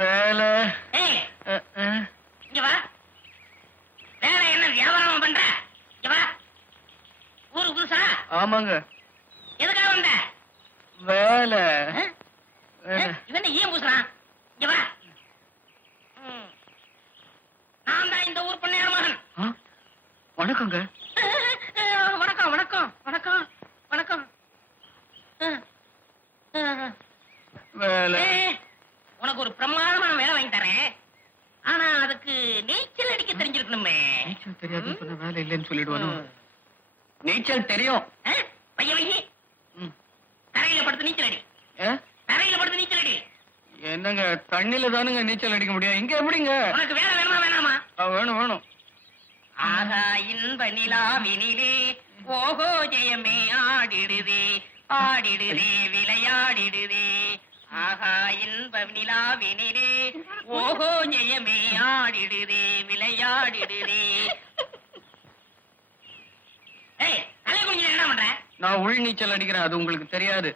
வேலை. இங்க வா. வேலை என்ன வியாபாரம் பண்ற? இங்க வா. ஊரு புதுசா? ஆமாங்க. எதுக்காக வந்த? வேலை. இவன் ஏன் பூசுறான்? இங்க வா. நான் தான் இந்த ஊர் பொண்ணையார் மகன். வணக்கங்க. வணக்கம் வணக்கம் வணக்கம் வணக்கம். வேலை. உனக்கு ஒரு பிரமாதமான வேலை வாங்கி தரேன். ஆனா அதுக்கு நீச்சல் அடிக்க தெரிஞ்சிருக்கணுமே. நீச்சல் தெரியாதுன்னு சொன்ன வேலை இல்லைன்னு சொல்லிடுவானோ? நீச்சல் தெரியும். பைய வையி. தரையில படுத்து நீச்சல் அடி. தரையில படுத்து நீச்சல் அடி. என்னங்க தண்ணில தானுங்க நீச்சல் அடிக்க முடியும், இங்க எப்படிங்க? உனக்கு வேலை வேணுமா வேணாமா? வேணும் வேணும். ஆகா இன்ப நிலாவினிலே ஓஹோ ஜெயமே ஆடிடுதே ஆடிடுதே விளையாடிடுதே. ஆகா இன்ப நிலாவினிலே ஓஹோ ஜெயமே ஆடிடுதே விளையாடிடுதே. ஏய் தலை குனிஞ்சு என்ன பண்ற? நான் உள் நீச்சல் அடிக்கிறேன், அது உங்களுக்கு தெரியாது.